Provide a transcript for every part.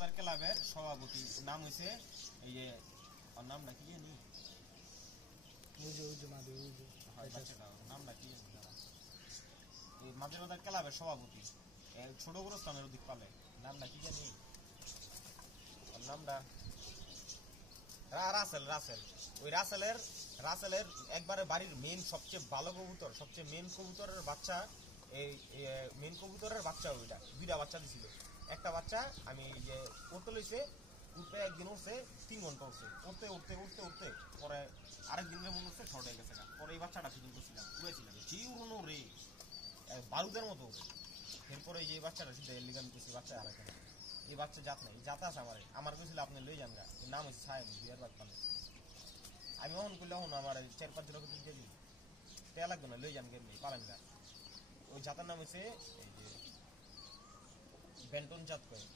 মাদ্রাসার ক্লাবের সভাপতি নাম হইছে এই যে ওর নামটা কি জানি নামটা কি এই মাদ্রাসার ক্লাবের সভাপতি ছোট গোরস্থানের অধিক পালে নামটা কি জানি ওর নামটা রাসেল রাসেল ওই রাসেলের একবারে বাড়ির মেন সবচেয়ে ভালো কবুতর সবচেয়ে মেন কবুতরের বাচ্চা এই মেন কবুতরের বাচ্চা ওইটা দুইটা বাচ্চা দিছিল একটা বাচ্চা আমি যে উঠতে লইছে উঠতে একদিন উঠছে 3 ঘন্টা উঠছে উঠতে উঠতে উঠতে উঠতে পরে আরেকদিনের মনে হচ্ছে শর্ট হয়ে গেছে পরে এই বাচ্চাটা ফিটিং করছিলাম উড়েছিলাম যে উড়নো রে বারুদের মতো এরপরে যে বাচ্চাটা সিদ্ধ এলিগান করছি বাচ্চা আর একটা এই বাচ্চা জাত নাই জাত আছে আমার কইছিল আপনি লই যান গা নাম হচ্ছে সাহেব বিয়ার বাদ পালে আমি অন করলে হন আমার 4-5 জোড়া করে দিয়ে দিই তে লাগবে না লই যান গেলে পালেন গা ওই জাতের নাম হচ্ছে এই যে বেন্টন জাত কয়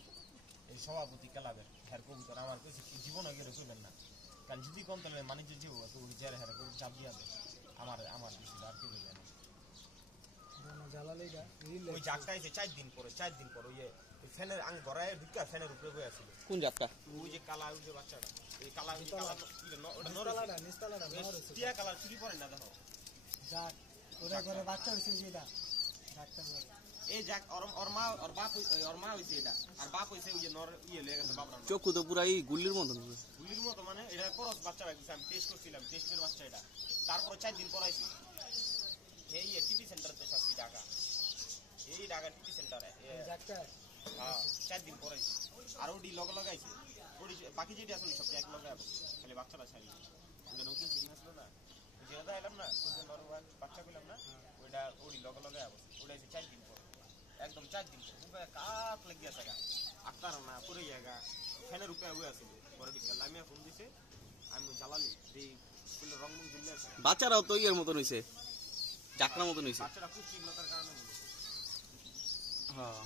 এই সভাপতি ক্লাবের হের কবুতর আমার কইছে জীবন আগে রইবেন না কারণ যদি কম তাহলে মানিজ্য জীব তো ওই জেরে হেরে কবুতর চাপ দিয়া দেয় আমার কিছু আর কি রইবে না ওই জাতটা এসে 4 দিন পরে ওই ফ্যানের আং গড়ায় ঢুকা ফ্যানের উপরে বসে আছিল কোন জাতটা ওই যে কালা ওই যে বাচ্চাটা এই কালা ওটা নরলাটা নিস্তালাটা টিয়া কালার চুরি পরে না দেখো জাত ওটা করে বাচ্চা হইছে যেটা জাতটা এই জাক ওর মা হইছে এটা আর বাপ হইছে ওই যে নর লয়ে গেছে বাপরা চোখ তো পুরাই গুলির মতো মানে এটা ক্রস বাচ্চা রাখছি আমি টেস্ট করছিলাম টেস্টের বাচ্চা এটা তারপর 4 দিন পরাইছি এই টিভি সেন্টারতে সব ঢাকা এই ঢাকা টিভি সেন্টারে জাতটা হ্যাঁ 4 দিন পরাইছি আর ওডি লাগাইছে ওডি বাকি যেটা আসলে সব এক লাগায় খালি বাচ্চাটা ছাড়ি ওটা নতুন ফিটিং আসলো না যেটা এলাম না নর বাচ্চা কইলাম না ওইটা ওডি লাগায় ওটা এসে 4 দিন পর একদম 4 দিন পর কাক লাগিয়া থাকা আক্তার না পুরো জায়গা ফ্যানের উপরে হয়ে আছে পরে বিকাল আমি ফোন দিছে আমি জ্বালালি এই ফুলের রং দিলে বাচ্চারাও তো এর মতন হইছে জাকরার মতন হইছে বাচ্চারা খুব চিন্তার কারণে হ্যাঁ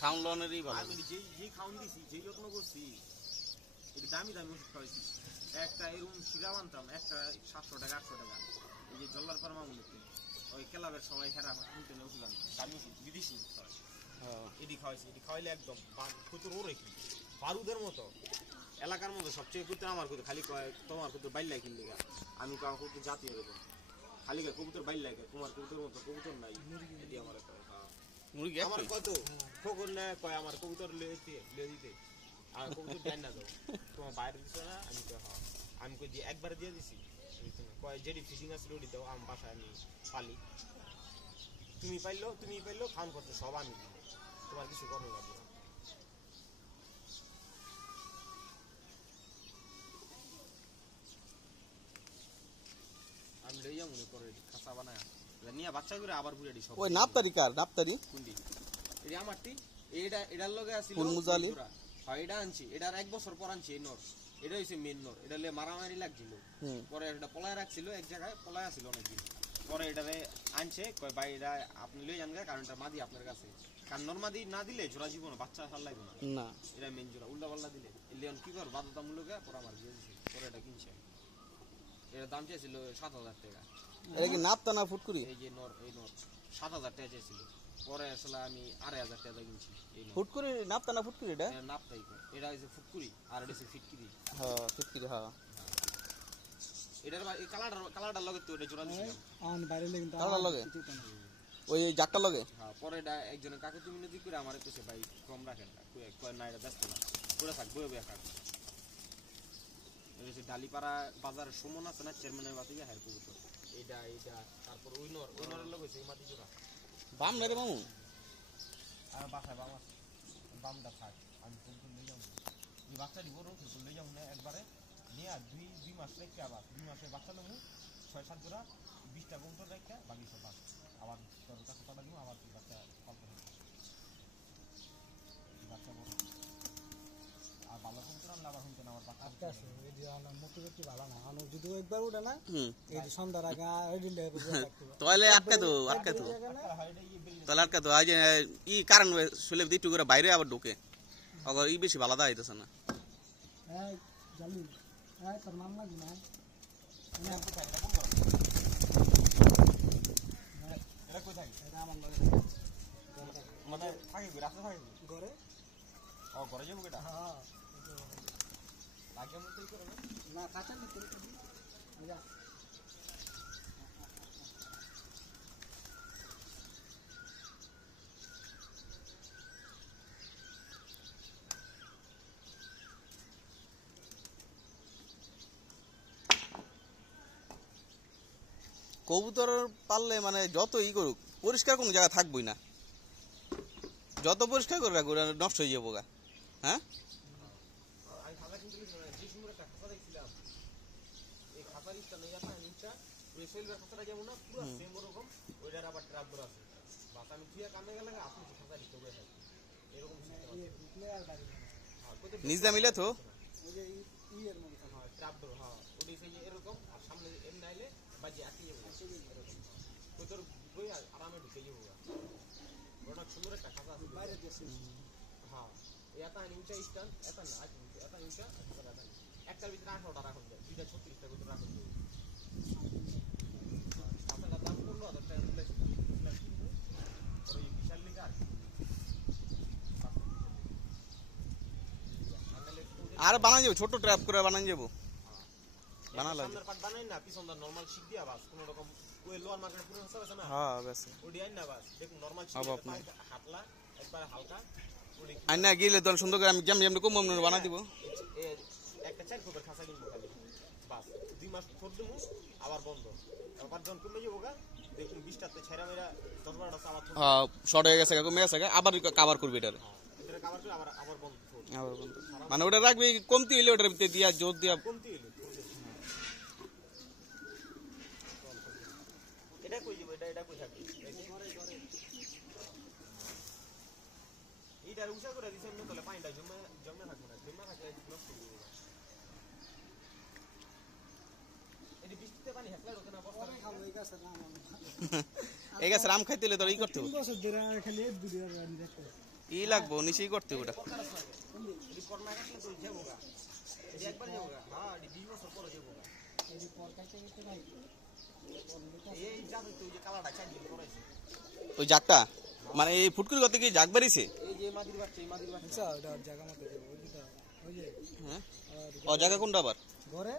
খাউন লনেরই ভালো আমি যেই খাউন দিছি যেই যত্ন করছি এটা দামি ওষুধ খাওয়াইছি একটা এরকম শিরাও আনতাম একটা 700 টাকা 800 টাকা এই যে জল্লার পারমা মূল্যতে ওই ক্লাবের সবাই হেরা কিনতে ওষুধ আনতাম দামি ওষুধ বিদেশি এটি খাওয়াইছি এটি খাওয়াইলে একদম কুতুর ওরে কি বারুদের মতো এলাকার মধ্যে সবচেয়ে কুতুর আমার কুতুর খালি তোমার কুতুর বাইল্লাই কিনলে আমি কাউ কুতুর জাতি এরকম খালি কবুতর বাইল লাগে তোমার কবুতর মতো কবুতর নাই এটি আমার মুরগি আমার কত খবর না কয় আমার কবুতর লিয়ে দিতে আর কবুতর দেন না দাও তোমার বাইরে দিছ না আমি তো হ্যাঁ আমি কই দিয়ে একবার দিয়ে দিছি কয় যেটি ফিটিং আছে ওটি দাও আমার বাসায় আমি পালি তুমি পাইলো খান করতে সব আমি দিই তোমার কিছু করার লাগবে না আমি লইয়া মনে করে খাসা বানায় নিয়া বাচ্চা করে আবার বুড়াডি সব ওই নাপতারি কুন্ডি এই আমারটি এটার লগে আছিল ফুলমুজালি হ্যাঁ এটা আনছি এটার 1 বছর পর আনছি এই নর এটা হইছে মেন নর এটা লে মারামারি লাগছিল পরে এটা পলায় রাখছিল এক জায়গায় পলায় আছিল অনেকদিন পরে এটারে আনছে কয় ভাই এটা আপনি লই যান গা কারণ এটা মাদি আপনার কাছে কারণ নর মাদি না দিলে জোড়া জীবন বাচ্চা ভাল লাগবে না না এটা মেন জোড়া উল্টা পাল্লা দিলে লিওন কি কর বাধ্যতামূলক পরে আমার দিয়ে দিছে পরে এটা কিনছে এর দাম চাইছিল 7000 টাকা এটা কি নাপতা না ফুটকুরি এই যে নর 7000 টাকা চাইছিল পরে আসলে আমি 2500 টাকা কিনছি এই ফুটকুরি নাপতা না ফুটকুরি এটা নাপতাই এটা হইছে ফুটকুরি আর এটা হইছে ফিটকিরি হ্যাঁ ফুটকুরি হ্যাঁ এটার এই কালারটার লগে তো এটা জোড়া দিছিলাম আন বাইরে লাগে কিন্তু কালার লগে ওই জাকটা লগে হ্যাঁ পরে এটা একজনের কাকু তুমি নদী করে আমারে কইছে ভাই কম রাখেন না কয় না এটা ব্যস্ত না পুরো থাক বয়ে বয়ে খাক এই ডালিপাড়া বাজারের সুমন আছে না চেয়ারম্যানের বাতিকে হার কবুতর এইটা তারপর ওই নরের লগে সেই মাটি জোড়া বাম না রে মামু আর বাসায় বামটা থাক আমি কবুতর লই যাব এই বাচ্চা দিব কবুতর লই যাব না একবারে নিয়ে আর দুই মাস রেখে আবার 2 মাসের বাচ্চা নেবো 6-7 জোড়া 20টা কবুতর রেখে বাকি সব আবার তোর কাছে টাকা দিব আবার বাচ্চা পালতে হবে বাচ্চা বড় আর ভালো কবুতর আনলে আবার হুনতে না আমার বাচ্চা আস্তে আস্তে এই যে আমার মোটিভেটই ভালো না আনো যদি একবার উঠে না এই যে সন্ধ্যার আগে ওই দিলে তাহলে আটকা তো তাহলে আটকা তো আজ ই কারণ শুলে দিটু করে বাইরে আবার ঢোকে অগর ই বেশি ভালো দাইতেছে না এই জানি এই তোর নাম লাগি না এটা কই থাকে এটা আমার লগে মানে থাকে রাস্তা থাকে ঘরে ও ঘরে যাবো এটা হ্যাঁ আগে মতোই করো না না কাঁচা নিতে যা কবুতর পাললে মানে যত ই করুক পরিষ্কার কোনো জায়গা থাকবই না, যত পরিষ্কার করে রাখবো ওরা নষ্ট হয়ে যাবো গা। হ্যাঁ আমি খাতা কিনতে গেছিলাম যে সময় একটা খাতা দেখছিলাম এই খাতার ইচ্ছা নেই আপনার নিচা ওই সেলভার খাতাটা যেমন না পুরো সেম ওরকম ওইটার আবার ট্রাপডোর আছে বাস আমি তুই কামে গেলে আপনি খাতা লিখতে বসে থাকি এরকম প্লেয়ার বাড়ি নিজদা মিলে তো ওই যে ইয়ের মধ্যে হ্যাঁ ট্রাপডোর হ্যাঁ ওটি সেই এরকম আর সামনে এর নাইলে বাজে আটকে যাবো এরকম ওই তোর বই আরামে ঢুকে যাবো অনেক সুন্দর একটা খাতা আছে বাইরে গেছে হ্যাঁ এটা নিচা স্ট্যান্ড এটা না এটা নিচা একটার ভিতরে 18টা রাখুন যায় দুইটা 36টা ভিতরে রাখুন যায় আপনার দাম 15,000 টাকা প্লেস কিনবো আর এই বিশাল লিখা আর বানান যাবো, ছোট ট্র্যাপ করে বানান যাবো, বানালে সামনের পাট বানাই না পিছনটা নরমাল শিক দিয়া বাস কোন রকম ওই লোয়ার মার্কেট পুরো হিসাব আছে না হ্যাঁ বেশ ওডি আইন না বাস দেখুন নরমাল শিক অভাব নাই। হাতলা একবার হালকা ওডি আইনা গেলে তো সুন্দর করে আমি যেমন কম বানা দিব। একটা 4 কোপের খাসা কিনবো খালি বাস 2 মাস ছোট দেবো আবার বন্ধ আবার যখন কমে যাবো গা দেখুন 20টাতে ছেড়া মেরা 10-12টা আবার শর্ট হয়ে গেছে কমে গেছে আবার কাভার করবি এটা এটা কভার করে আবার বন্ধ আবার বন্ধ মানে ওটা রাখবি কমতি হইলে ওটার ভিতরে দিয়া জোর দিয়া কমতি হইলো এটা কই যাবো এটা কই থাকবে এইটার উষা করে দিছেন না তাহলে পানিটা জমে থাকবে না জমে থাকলে নষ্ট হয়ে যাবে এটি বৃষ্টিতে পানি হেকলা রোকে না বস্তা খাবো এই গাছের নাম এই গাছ রাম খাইতে হলে তোর ই করতে হবে, 3 বছর ধরে আমি খালি এই ভিডিও রানি দেখতে ই লাগবো নিচেই করতে হবে ওটা। এটি করোনা কাটলে তো যাবো গা এটি একবার যাবো গা হ্যাঁ এটি 20 বছর পরে যাবো গা এই পর কাছে গেতে নাই এই যাবে তো যে কালাটা চাইলে করাইছে ওই জাগটা মানে এই ফুটকুরি করতে কি জাগ বেরিয়েছে, এই যে মাদির বাচ্চা এই মাদির বাচ্চা আচ্ছা ওটা জায়গা মতো দেব ওই যে হ্যাঁ ও জায়গা কোনটা আবার ঘরে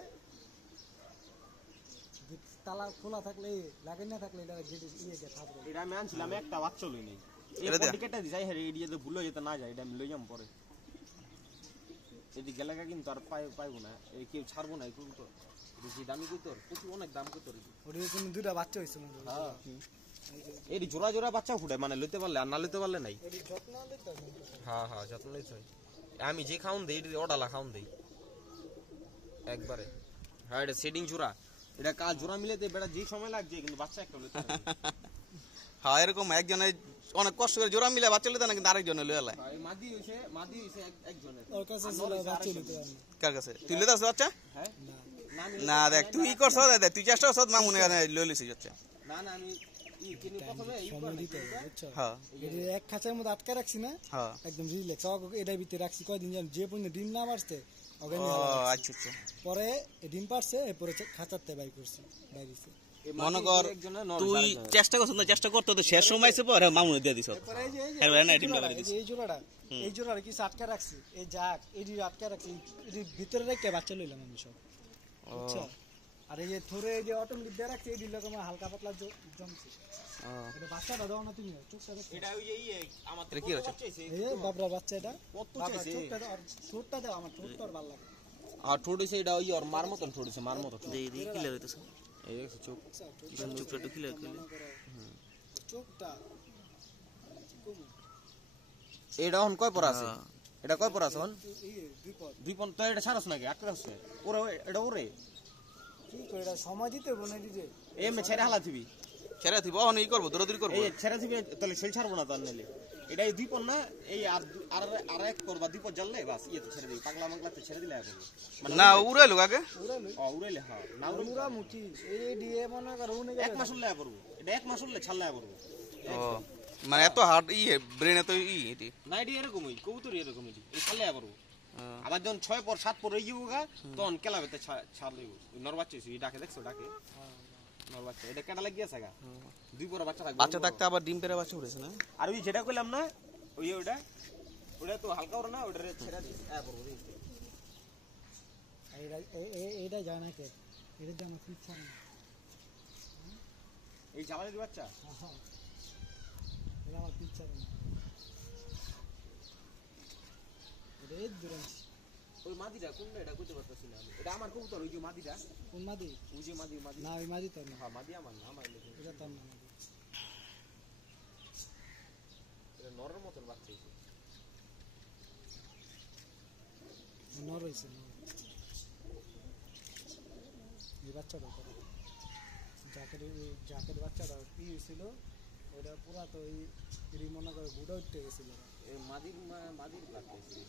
তালা খোলা থাকলে লাগাই না থাকলে এটা গেটে ইয়ে দিয়ে থাকবে এটা আমি আনছিলাম একটা বাচ্চা লই নেই এই এটা দে। টিকেটটা দিই হ্যাঁ এডি যদি ভুল হয়ে যেতে না যায় এটা আমি লই যাম পরে এদি গেলাকা কিন্তু আর পাইবো না এই কেউ ছাড়বো না একটু তো বেশি দামি কই তোর প্রচুর অনেক দাম কই তোর ওর কোনো দুইটা বাচ্চা হইছে মনে হয় হ্যাঁ এডি জোড়া জোড়া বাচ্চা ফুটে মানে লইতে পারলে আর না লইতে পারলে নাই এর যত্ন নিতে হবে হ্যাঁ হ্যাঁ যত্ন লইতে হয় আমি যে খাউন দেই এডি ওডালা খাউন দেই একবারে হ্যাঁ এটা সেটিং জোড়া এটা কাল জোড়া মিলাতে বেটা যে সময় লাগছে কিন্তু বাচ্চা একটা লইতে হবে হ্যাঁ এরকম একজনের অনেক কষ্ট করে জোড়া মিলে বাচ্চা লিতে না কিন্তু আরেকজনে লয়ে আলায় এই মাদি হইছে একজনের ওর কাছে ছিল বাচ্চা নিতে হবে কার কাছে তুই লিতে আসছিস বাচ্চা হ্যাঁ না না দেখ তুই ই করছ দেখ তুই চেষ্টা করছ মামুনে লয়ে লিছিস বাচ্চা না না আমি ই কিনি প্রথমে ই সময় দিতে হবে বুঝছো হ্যাঁ এর এক খাঁচার মধ্যে আটকে রাখছি না হ্যাঁ একদম রিল্যাক্স এটার ভিতরে রাখছি কয়দিন যেন যে পর্যন্ত ডিম না পারছে ওকে ও আচ্ছা আচ্ছা পরে ডিম পারছে এরপরে খাঁচাতে বাই করছি বাইরেছে মনে কর তুই চেষ্টা করছ না চেষ্টা করতে তো শেষ সময় এসে পরে মামুনে দিয়ে দিছ এরপরে এই যে হ্যাঁ না ডিমটা করে দিছ এই জোড়াটা এই জোড়াটা কিছু আটকে রাখছি এই জাগ এই আটকে রাখছি এর ভিতরে রেখে বাচ্চা লইলাম আমি সব বুঝছো আর এই যে থরে এই যে অটোমেটিক দিয়ে রাখছি এই দিলে তোমার হালকা পাতলা জমছে এটা বাচ্চাটা দাও না তুমি চুপটা দেখো এটা ওই যে আমার এটা কি হচ্ছে? এই বাবরা বাচ্চা এটা কত বাবরা চাইছে? চোখটা দাও আর ঠোঁটটা দাও আমার ঠোঁটটা আর ভালো লাগে আর ঠোঁটেছে এটা ওই ওর মার মতন ঠোঁটেছে মার মতন দেই দেই ক্লিয়ার হইতেছে এই দেখছো চোখ আচ্ছা, চুপটা একটু ক্লিয়ার করলে চোখটা এটা হন কয় পর আছে এটা কয় পর আছে হন এই দুই পদ দুই পন তো এটা ছাড়ছ নাকি আটকে আছে ওরে এটা ওরে কি করে এটা সময় দিতে বনে দিতে এই মে ছেড়ে হালা দিবি ছেড়ে দিব অন ই করব দৌড়াদৌড়ি করব এই ছেড়ে দিবি তাহলে সেল ছাড়বো না তার নিলে এটা এই দুই পন না এই আর এক করবা দুই পন জ্বললে বাস ইয়ে তো ছেড়ে দিবি পাগলা মাগলাতে ছেড়ে দিলে হবে মানে না উড়াইলো আগে ওরা লই উড়াইলে হ্যাঁ না পুরা মুটি এই দিয়ে মনে কর উনি এক মাস উড়লে পড়বো এটা এক মাস উড়লে ছাড়লে পড়বো ও মানে এত হার্ড ই ব্রেন এত ই এটি না এটি এরকমই কবুতর এরকমই এই ছাড়লে পড়বো আবার যখন 6 পর 7 পর হয়ে যাবো গা তখন কেলাবেতে ছাড় দেবো নরবাচ্চা এই ডাকে দেখছো ডাকে নরবাচ্চা এটা কেটা লাগিয়েছে গা দুই পর বাচ্চা থাকবে বাচ্চা থাকতে আবার ডিম পেরে বাচ্চা উঠেছে না আর ওই যেটা কইলাম না ওই ওটা ওটা তো হালকা ওরা না ওটা ছেড়ে দিস বড় বড় এইটা যায় না কে এটা তো আমার পিচ্ছা না এই জামালের বাচ্চা এটা আমার পিচ্ছা না এটা এই দূরে ওই মাদিটা কোনটা এটা কইতে পারতাছি না আমি এটা আমার কবুতর ওই যে মাদিটা কোন মাদি ওই যে মাদি না ওই মাদি তো না হ্যাঁ মাদি আমার না আমার লেখে এটা তো না মাদি এটা নরের মতন বাচ্চা হইছে নর হইছে না এই বাচ্চাটা তো জাকের বাচ্চাটা কি হয়েছিল ওটা পুরা তো এই মনে করে গুড়া উঠতে গেছিল এই মাদির ব্লাড হইছে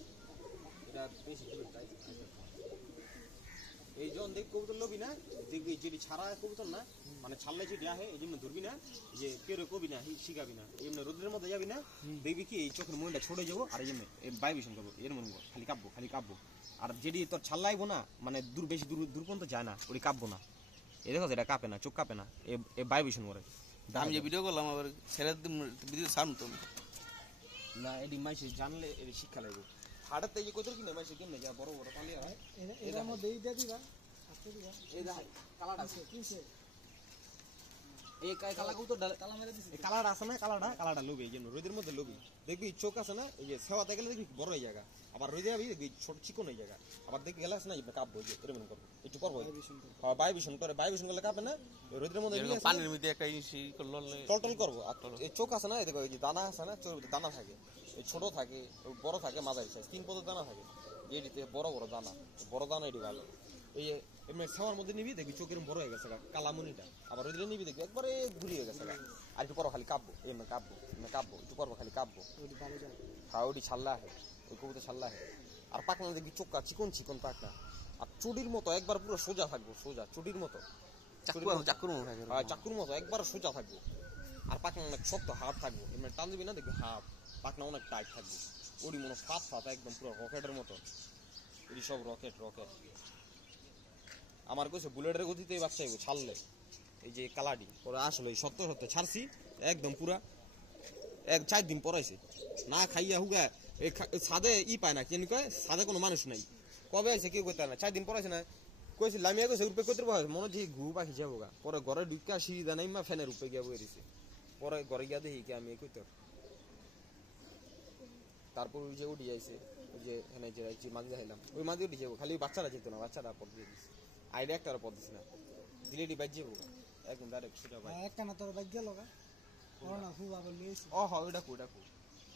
এটা বেশি দূরে তাই এই জন দেখ কবুতর লবি না দেখবি যেটি ছাড়া কবুতর না মানে ছাড়লে যে দেয়া হয় এই জন্য ধরবি না যে কেউ কবি না শিখাবি না এমনি রোদের মধ্যে যাবি না দেখবি কি এই চোখের মনটা ছড়ে যাবো আর এই জন্য বায়ু ভীষণ করবো এর মন খালি কাব্য আর যেটি তোর ছাড়লাইবো না মানে বেশি দূর পর্যন্ত যায় না ওই কাঁপবো না এ দেখো এটা কাঁপে না চোখ কাঁপে না এ বায়ু ভীষণ করে আমি যে ভিডিও করলাম আবার ছেড়ে ভিডিও ছাড়ুন তো না এটি মাইসে জানলে এর শিক্ষা লাগবে হাড়াতে যে কত কিনে মাইসে কেমনে যা বড় বড় পালিয়া হয় এর মধ্যে এই দিয়ে দিবা আজকে দিবা এই দেখ কালার আছে কিসে এই কালা কবুতর তালা মেরে দিছি এই কালার আছে না কালারটা লবি এই জন্য রোদের মধ্যে লবি দেখবি চোখ আছে না এই যে সেওয়াতে গেলে দেখবি বড় এই জায়গা আবার রোদে যাবি দেখবি ছোট চিকন এই জায়গা আবার দেখবি গেলে আছে না কাঁপবো যে এরকম করবো একটু করবো হ্যাঁ বায়ু ভীষণ করলে কাঁপে না রোদের মধ্যে পানির মধ্যে একটা ইসি করলে টলটল করবো এই চোখ আছে না এই দেখো এই যে দানা আছে না চোখের ভিতরে দানা থাকে এই ছোট থাকে বড় থাকে মাঝারি সাইজ 3 পদের দানা থাকে এটিতে বড় দানা এটি ভালো এই এমনি সেওয়ার মধ্যে নিবি দেখবি চোখের বড় হয়ে গেছে কালামুনিটা আবার রোদে নিবি দেখবি একবারে ঘুরিয়ে গেছে আর একটু পর খালি কাঁপবো এমনি কাঁপবো একটু পর খালি কাঁপবো হ্যাঁ ওটি ছাল্লা হয় ওই কবুতর ছাল্লা হয় আর পাকনা দেখবি চোখটা চিকন পাকনা আর চুডির মতো একবার পুরো সোজা থাকবো চুডির মতো চাকুর মতো একবার সোজা থাকবো আর পাকনা অনেক শক্ত হাত থাকবো এমনি টান দিবি না দেখবি হাত পাকনা অনেক টাইট থাকবে ওটি মনে ফাত একদম পুরো রকেটের মতো এটি সব রকেট আমার কাছে বুলেটের গতিতে বাচ্চা ছাড়লে এই যে কালাডি ওরা আসলে সত্য ছাড়ছি একদম পুরা 4 দিন পরাইছে না খাইয়া হুগা ছাদে পায় না কেন কয় ছাদে কোনো মানুষ নাই কবে আছে কেউ করতে না 4 দিন পরাইছে না কইছি লামিয়া কইছে উপরে কইতে পারে মনে যে ঘু পাখি যাবো গা পরে ঘরে ঢুকা সিঁড়ি দানাই মা ফ্যানের উপরে গিয়া বই দিছে পরে ঘরে গিয়া দেখি কি আমি কইতে তারপর ওই যে উঠে যাইছে ওই যে এখানে যে মাঝে যাইলাম ওই মাঝে উঠে যাবো খালি বাচ্চারা যেত না বাচ্চারা পদ দিয়ে দিছে আইডিয়া একটা পদ দিছে না দিলেটি বাজ যাবো একদম ডাইরেক্ট সেটা ভাই একটা না তোর বাজ গেল গা করোনা খুব আবার লইছে ও হ্যাঁ ওইটা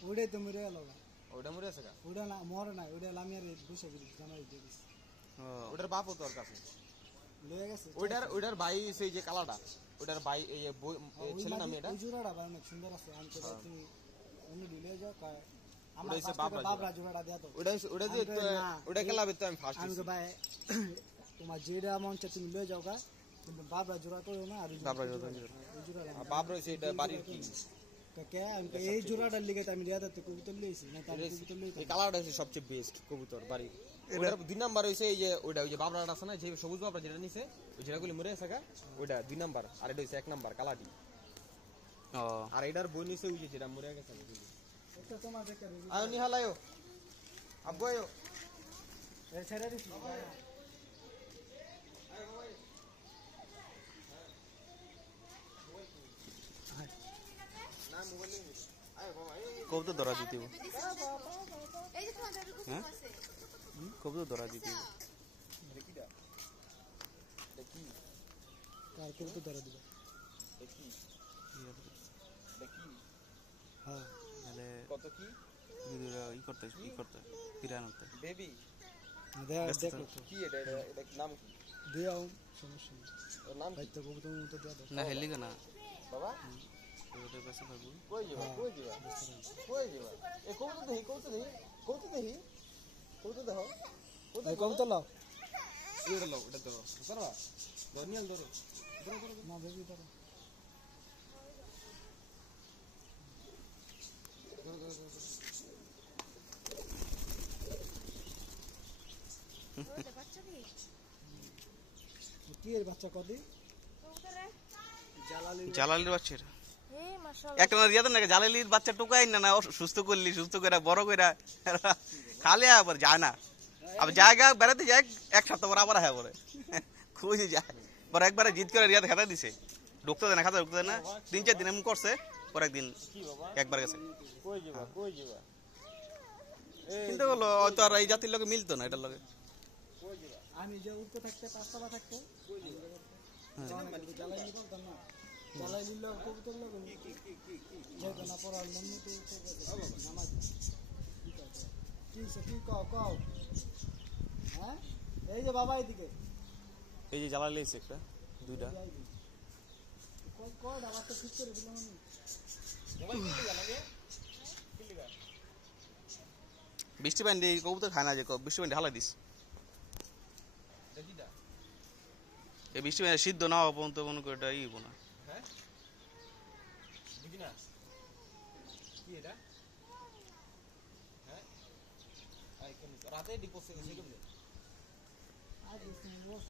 ওইটাই তো মরে গেল গা ওইটা মরে আছে গা ওইটা না মরে না ওইটা লামিয়ার বসে জামাই দিয়ে দিছে ওটার বাপও তোর কাছে লয়ে গেছে ওইটার ভাই সেই যে কালাটা ওইটার ভাই এই ছেলে নামে এটা ওই জোড়াটা ভাই অনেক সুন্দর আছে আমি তো তুমি অন্য দিলে যাও কয় ওটা হইছে বাবরা জোড়াটা দেয়া তো ওটা দিয়ে ওটা খেলাবে তো আমি ফার্স্ট আমি ভাই তোমার যেটা মন চায় তুমি লয়ে যাও গা কিন্তু বাবরা জোড়া করো না আর বাবরা জোড়া ওই জোড়াটা বাবরা হইছে এটা বাড়ির কি কে আমি এই জোড়াটার লিগে আমি রিয়াদাতে কবুতর লইছি না তার কবুতর লইছি এই কালারটা হচ্ছে সবচেয়ে বেস্ট কবুতর বাড়ি ওটার 2 নাম্বার হইছে এই যে ওই যে বাবরাটা আছে না যে সবুজ বাবরা যেটা নিছে ওই যেটাগুলি মরে আছে গা ওইটা 2 নাম্বার আর এটা হইছে 1 নাম্বার কালাটি আর এটার বই নিছে ওই যে যেটা মরে গেছে এটা তোমার দেখতে আয় নিহালায়ো আব্বু আয়ো এ ছেড়ে দিছি কবুতর ধরা দিতে হ্যাঁ কবুতর ধরা দিতে দেখিটা দেখি কার কবুতর ধরে দিবা দেখি হ্যাঁ তাহলে কত কি ই করতে ফিরান হতে বেবি দেখো তো কি এটা নাম কি দিও সমস্যা নেই ওর নাম ভাই তো কবুতর মতো দেয়া দাও না হেলি না বাবা ওদের কাছে পাবো কই যাবা এ কবুতর দেখি দেখো এই কবুতর লাও এটা লাও এটা ধরো করবা ধনিয়াল ধরো না বেবি ধরো কি এর বাচ্চা কদি জালালির বাচ্চা এই মাশাআল্লাহ একটা রিয়াদের নাকি জালালির বাচ্চা টুকাই না না সুস্থ করলি সুস্থ করে বড় করে খালে আবার যায় না আবার জায়গা বেড়াতে যায় এক সপ্তাহ পর আবার হ্যাঁ বলে খুঁজে যায় পর একবারে জিত করে রিয়াদ খাতা দিছে ঢুকতে দেয় না খাতা ঢুকতে দেয় না 3-4 দিন এমন করছে পর একদিন একবার গেছে কই যাবা কিন্তু বললো হয়তো আর এই জাতির লোকে মিলতো না এটার লোকে আমি যে উঠতে থাকতে পাঁচটা বা থাকতে জ্বালাই নিব না জ্বালাই নিল কবুতর লোক যেত না পড়ার মন মতো নামাজ কি সে কি কও হ্যাঁ এই যে বাবা এদিকে এই যে জ্বালা লেগেছে একটা দুইটা কয়টা বাচ্চা ঠিক করে দিলাম আমি বৃষ্টি পানি দিয়ে কবুতর খায় না যে বৃষ্টি পানি ঢালাই দিস দেখিটা এই বৃষ্টি পানি সিদ্ধ না হওয়া পর্যন্ত মনে করে এটা ইব না হ্যাঁ দিবি না কি এটা হ্যাঁ আই কেন রাতে ডিপোজিট গেছে কেমনে আজ